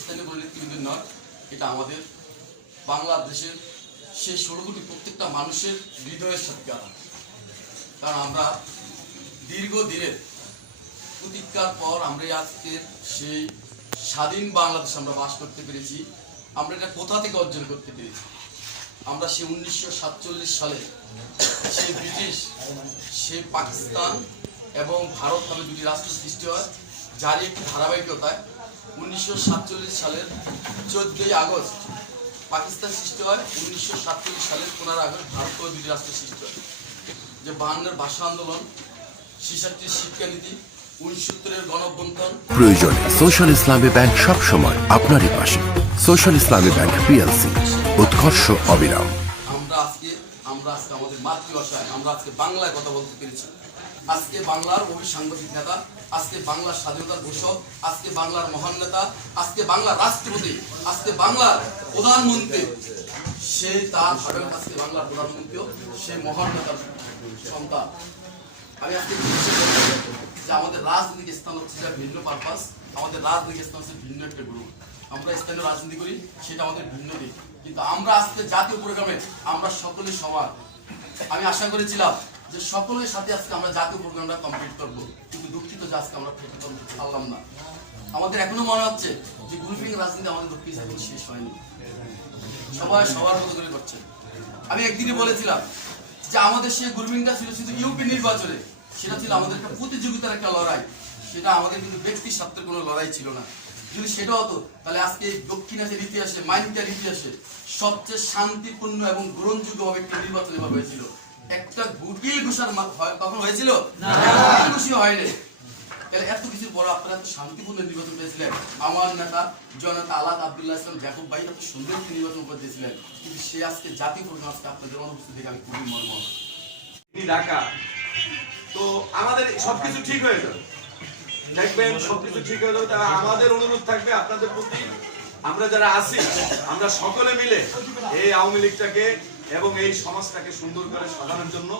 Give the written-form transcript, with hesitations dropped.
স্থানীয় কোনো নেতৃবৃন্দ নয়, এটা আমাদের বাংলাদেশের সেই 16 কোটি প্রত্যেকটা মানুষের হৃদয়ের সাথে গাথা। কারণ আমরা দীর্ঘদিনের প্রতীক্ষার পর আমরা আজকের সেই স্বাধীন বাংলাদেশ আমরা বাস করতে পেরেছি। আমরা এটা কোথা থেকে অর্জন করতে পেরেছি? আমরা সেই 1947 সালে সেই ব্রিটিশ, সেই পাকিস্তান এবং ভারত নামে দুটি রাষ্ট্র সৃষ্টি হয়, যারই একটি ধারাবাহিকতায় 1947 সালের 14ই আগস্ট পাকিস্তান সৃষ্টি হয়, 1947 সালের 15 আগস্ট ভারত ও দুটি রাষ্ট্র সৃষ্টি হয়। যে 52-এর ভাষা আন্দোলন, 66-র শিক্ষানীতি, 69-এর গণঅভ্যুত্থান। প্রয়োজনে সোশ্যাল ইসলামী ব্যাংক সব সময় আপনারই পাশে। সোশ্যাল ইসলামী ব্যাংক পিএলসি, উৎকর্ষ অবিরাম। আমরা আজকে আমাদের মাতৃভাষায় আমরা আজকে বাংলায় কথা বলতে পেরেছি। আজকে বাংলার অভিসাংবাদিক নেতা, আজকে বাংলার স্বাধীনতার ঘোষক, আজকে বাংলার মহান নেতা, আজকে বাংলার রাষ্ট্রপতি, আজকে বাংলার প্রধানমন্ত্রী, সেই তার ভাবের আজকে বাংলার প্রধানমন্ত্রীও সেই মহান নেতার সন্তান। আমি আজকে যে আমাদের রাজনৈতিক স্থান হচ্ছে ভিন্ন পারপাস, আমাদের রাজনৈতিক স্থান হচ্ছে ভিন্ন একটা গ্রুপ। আমরা স্থানীয় রাজনীতি করি, সেটা আমাদের ভিন্ন দিক, কিন্তু আমরা আজকে জাতীয় প্রোগ্রামে আমরা সকলে সমান। আমি আশা করেছিলাম যে সকলের সাথে আজকে আমরা জাতীয় প্রোগ্রামটা কমপ্লিট করব, কিন্তু দুঃখিত যে আজকে আমরা পারলাম না। আমাদের এখনো মনে হচ্ছে যে গ্রুপিং রাজনীতি আমাদের দক্ষিণ এখন শেষ হয়নি, সবাই সবার মতো করে করছে। আমি একদিনে বলেছিলাম যে আমাদের সেই গ্রুপিংটা ছিল শুধু ইউপি নির্বাচনে, সেটা ছিল আমাদের একটা প্রতিযোগিতার একটা লড়াই, সেটা আমাদের কিন্তু ব্যক্তির স্বার্থের কোনো লড়াই ছিল না। যদি সেটা হতো তাহলে আজকে দক্ষিণাঞ্চলের ইতিহাসে, মাইনকার ইতিহাসে সবচেয়ে শান্তিপূর্ণ এবং গ্রহণযোগ্যভাবে একটা নির্বাচন এভাবে হয়েছিল। একটা গুটিল ঘোষার তখন হয়েছিল না, খুশি হয়নি। তাহলে এত কিছু বড় আপনারা এত শান্তিপূর্ণ নির্বাচন পেয়েছিলেন। আমার নেতা জনতা আলাদ আব্দুল্লাহ ইসলাম জাকুব ভাই এত সুন্দর একটি নির্বাচন করে দিয়েছিলেন, কিন্তু সে আজকে জাতীয় প্রোগ্রাম আজকে আপনাদের অনুপস্থিত দেখে আমি খুবই মর্ম। ঢাকা তো আমাদের সবকিছু ঠিক হয়ে যাবে, দেখবেন সবকিছু ঠিক হয়ে যাবে। তবে আমাদের অনুরোধ থাকবে আপনাদের প্রতি, আমরা যারা আছি আমরা সকলে মিলে এই আওয়ামী লীগটাকে এবং এই সমাজটাকে সুন্দর করে সাজানোর জন্য